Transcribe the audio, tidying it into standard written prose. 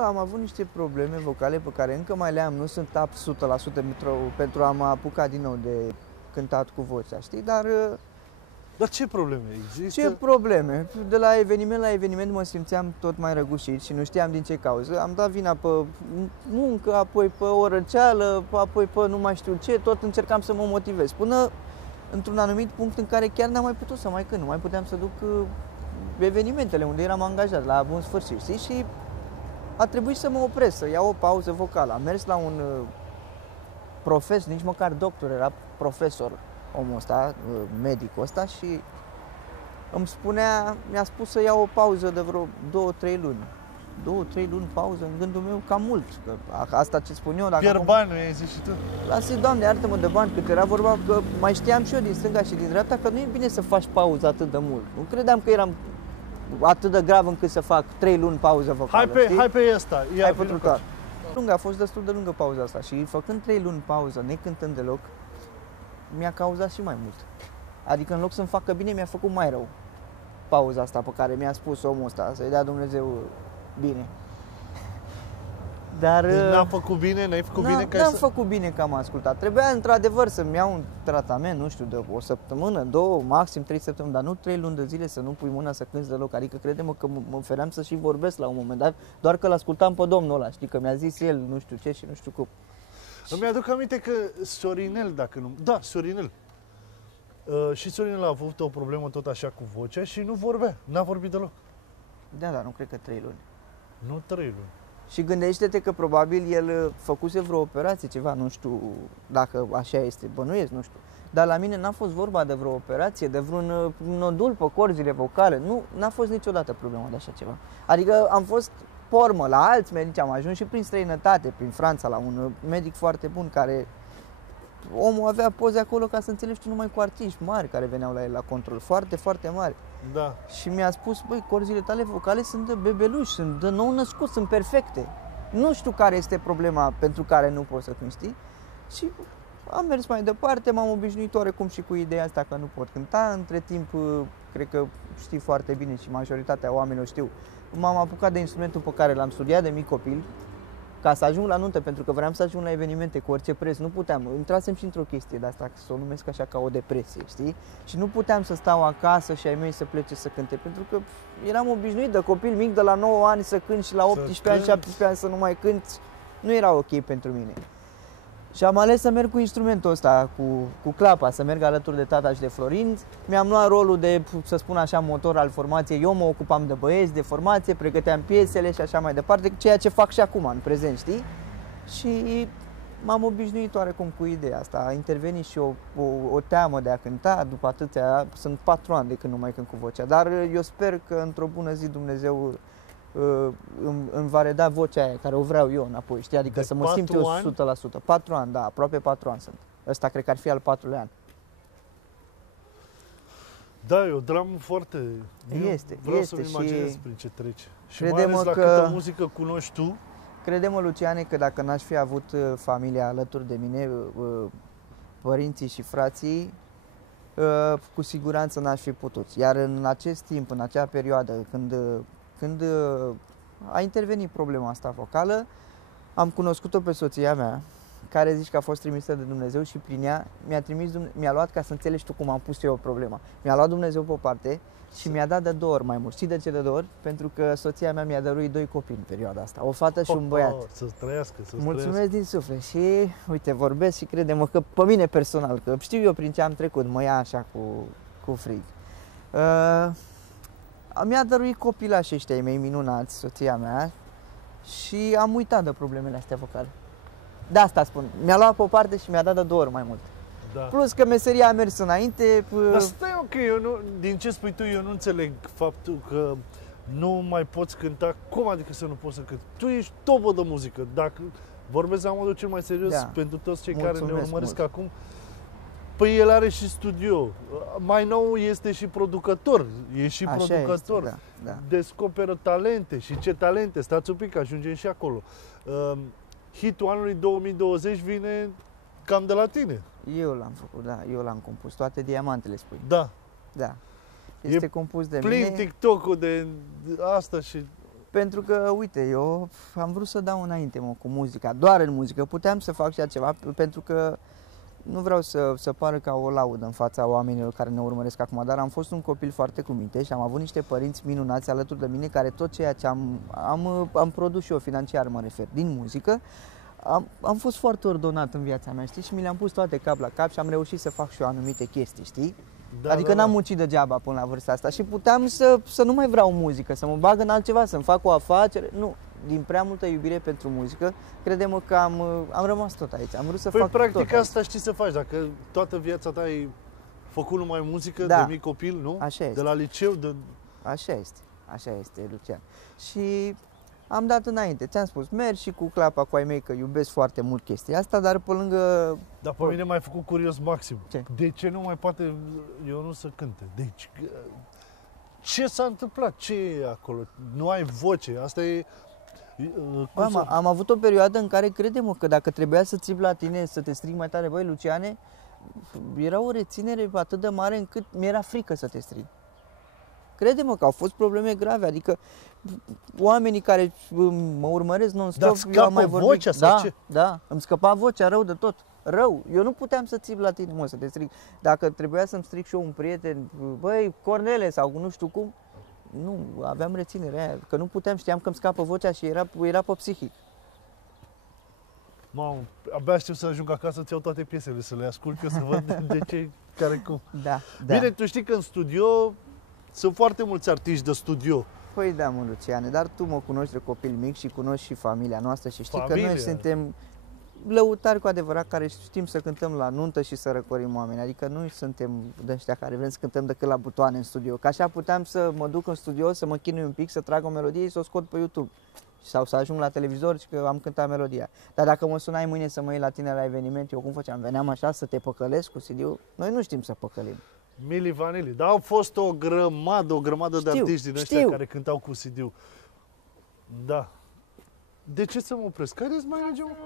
am avut niște probleme vocale pe care încă mai le am, nu sunt up 100% pentru a mă apuca din nou de cântat cu vocea, știi? Dar ce probleme există? Ce probleme? De la eveniment la eveniment mă simțeam tot mai răgușit și nu știam din ce cauză. Am dat vina pe muncă, apoi pe o răceală, apoi pe nu mai știu ce, tot încercam să mă motivez. Până într-un anumit punct în care chiar n-am mai putut să mai cânt, nu mai puteam să duc evenimentele unde eram angajat la bun sfârșit, știi? Și a trebuit să mă opresc, să iau o pauză vocală. Am mers la un profesor, nici măcar doctor, era profesor omul ăsta, medicul ăsta, și îmi spunea, mi-a spus să iau o pauză de vreo 2-3 luni. 2-3 luni pauză, în gândul meu, cam mult. Că asta ce spun eu. Pierd bani, nu ai zis și tu? Lasă-i, Doamne, iartă-mă de bani, cât era vorba, că mai știam și eu din stânga și din dreapta că nu e bine să faci pauză atât de mult. Nu credeam că eram atât de grav încât să fac 3 luni pauză vocală. Hai pe ăsta. Hai pe trotuar. A fost destul de lungă pauza asta și făcând 3 luni pauză, necântând deloc, mi-a cauzat și mai mult. Adică în loc să-mi facă bine, mi-a făcut mai rău pauza asta pe care mi-a spus omul ăsta, să-i dea Dumnezeu bine. Dar deci n-a făcut bine, n-ai făcut bine? N-am făcut bine că am ascultat. Trebuia într-adevăr să-mi iau un tratament, nu știu, de o săptămână, 2, maxim 3 săptămâni, dar nu 3 luni de zile să nu pui mâna să cânti deloc. Adică crede-mă că mă feream să și vorbesc la un moment dat, doar că l-ascultam pe domnul ăla, știi, că mi-a zis el nu știu ce și nu știu cum. Îmi aduc aminte că Sorinel, dacă nu... Da, Sorinel. Și Sorinel a avut o problemă tot așa cu vocea și nu vorbea, n-a vorbit deloc. Da, nu cred că 3 luni. Nu 3 luni. Și gândește-te că probabil el făcuse vreo operație, ceva, nu știu dacă așa este, bănuiesc, nu știu. Dar la mine n-a fost vorba de vreo operație, de vreun nodul pe corzile vocale, n-a fost niciodată problema de așa ceva. Adică am fost pormă la alți medici, am ajuns și prin străinătate, prin Franța, la un medic foarte bun care... Omul avea poze acolo, ca să înțelegi tu, numai cu artiști mari care veneau la el la control, foarte, foarte mari. Da. Și mi-a spus, băi, corzile tale vocale sunt de bebeluși, sunt de nou născut, sunt perfecte. Nu știu care este problema pentru care nu poți să cânti, știi? Și am mers mai departe, m-am obișnuit oarecum și cu ideea asta că nu pot cânta. Între timp, cred că știi foarte bine și majoritatea oamenilor știu, m-am apucat de instrumentul pe care l-am studiat de mic copil, ca să ajung la nuntă, pentru că vreau să ajung la evenimente cu orice preț, nu puteam. Intrasem și într-o chestie de asta, să o numesc așa ca o depresie, știi? Și nu puteam să stau acasă și ai mei să plece să cânte, pentru că eram obișnuit de copil mic, de la 9 ani să cânt și la 18 ani, 17 ani să nu mai cânt. Nu era ok pentru mine. Și am ales să merg cu instrumentul ăsta, cu clapa, să merg alături de tata și de Florin. Mi-am luat rolul de, să spun așa, motor al formației. Eu mă ocupam de băieți, de formație, pregăteam piesele și așa mai departe, ceea ce fac și acum, în prezent, știi? Și m-am obișnuit oarecum cu ideea asta. A intervenit și o teamă de a cânta, după atâția, sunt 4 ani de când nu mai cânt cu vocea. Dar eu sper că într-o bună zi Dumnezeu îmi va reda vocea aia care o vreau eu înapoi, știi? Adică să mă simt eu 100%. 4 ani, da, aproape 4 ani sunt. Ăsta cred că ar fi al 4-lea an. Da, e o dramă foarte... Vreau să-mi imaginez prin ce trece. Și mai ales la câtă muzică cunoști tu. Crede-mă, Luciane, că dacă n-aș fi avut familia alături de mine, părinții și frații, cu siguranță n-aș fi putut. Iar în acest timp, în acea perioadă, când a intervenit problema asta vocală, am cunoscut-o pe soția mea, care zici că a fost trimisă de Dumnezeu și prin ea mi-a luat, ca să înțelegi tu cum am pus eu problema, mi-a luat Dumnezeu pe o parte și mi-a dat de 2 ori mai mult. Știi de ce de 2 ori? Pentru că soția mea mi-a dăruit 2 copii în perioada asta, o fată și un băiat. Să-ți trăiască, să-ți Mulțumesc din suflet și uite, vorbesc și crede-mă că pe mine personal, că știu eu prin ce am trecut, mă ia așa cu frig. Mi-a dăruit copilașii ăștia mei minunați, soția mea, și am uitat de problemele astea vocale. De asta spun, mi-a luat pe o parte și mi-a dat de 2 ori mai mult. Da. Plus că meseria a mers înainte. Dar stai ok, eu nu, din ce spui tu, eu nu înțeleg faptul că nu mai poți cânta. Cum adică să nu poți să cânti? Tu ești topă de muzică. Dacă vorbesc la modul cel mai serios, da, pentru toți cei care ne urmăresc acum, păi el are și studio. Mai nou este și producător. E și așa producător. Este, da, da. Descoperă talente. Și ce talente. Stați un pic, ajungem și acolo. Hitul anului 2020 vine cam de la tine. Eu l-am făcut, da. Eu l-am compus. Toate diamantele, spui. Da. Da. Este compus de plin mine. TikTok-ul de asta și... Pentru că, uite, eu am vrut să dau înainte cu muzica, doar în muzică. Puteam să fac și altceva, pentru că nu vreau să pară ca o laudă în fața oamenilor care ne urmăresc acum, dar am fost un copil foarte cu minte și am avut niște părinți minunați alături de mine, care tot ceea ce am produs și eu financiar, mă refer, din muzică, am fost foarte ordonat în viața mea, știi? Și mi le-am pus toate cap la cap și am reușit să fac și eu anumite chestii, știi? Da, adică n-am muncit degeaba până la vârsta asta și puteam să nu mai vreau muzică, să mă bag în altceva, să-mi fac o afacere. Nu, din prea multă iubire pentru muzică, crede-mă că am rămas tot aici. Am vrut să fac practic tot asta știi să faci, dacă toată viața ta ai făcut numai muzică, da, de mic copil, nu? Așa este. De la liceu, Așa este, Lucian. Și am dat înainte, ți-am spus, merg și cu clapa cu ai mei, că iubesc foarte mult chestia asta, dar pe lângă... Dar pe mine m-ai făcut curios maxim. Ce? De ce nu mai poate Ionuț să cânte? Deci, ce s-a întâmplat? Ce e acolo? Nu ai voce, asta e... Am avut o perioadă în care, crede-mă, că dacă trebuia să țip la tine, să te strig mai tare, băi, Luciane, era o reținere atât de mare încât mi-era frică să te strig. Crede-mă că au fost probleme grave, adică oamenii care mă urmăresc non-stop, eu am mai vorbit. Vocea sau ce? Da, îmi scăpa vocea rău de tot. Rău. Eu nu puteam să țip la tine, mă, să te strig. Dacă trebuia să-mi strig și eu un prieten, băi, Cornele sau nu știu cum, nu, aveam reținerea aia, că nu puteam, știam că îmi scapă vocea și era pe psihic. Mamă, abia aștept să ajung acasă să-ți iau toate piesele, să le ascult eu, să văd de ce, care cum. Da. Bine, tu știi că în studio sunt foarte mulți artiști de studio. Păi da, mă, Luciane, dar tu mă cunoști de copil mic și cunoști și familia noastră și știi că noi suntem lăutari cu adevărat, care știm să cântăm la nuntă și să răcorim oameni. Adică noi suntem de ăștia care vrem să cântăm decât la butoane în studio. Că așa puteam să mă duc în studio, să mă chinui un pic, să trag o melodie și să o scot pe YouTube. Sau să ajung la televizor și că am cântat melodia. Dar dacă mă sunai mâine să mă iei la tine la eveniment, eu cum făceam? Veneam așa să te păcălesc cu CD-ul? Noi nu știm să păcălim. Mili Vanilli, dar au fost o grămadă de artiști din ăștia care cântau cu CD-ul. Da. De ce să mă opresc? Haideți mai mergem.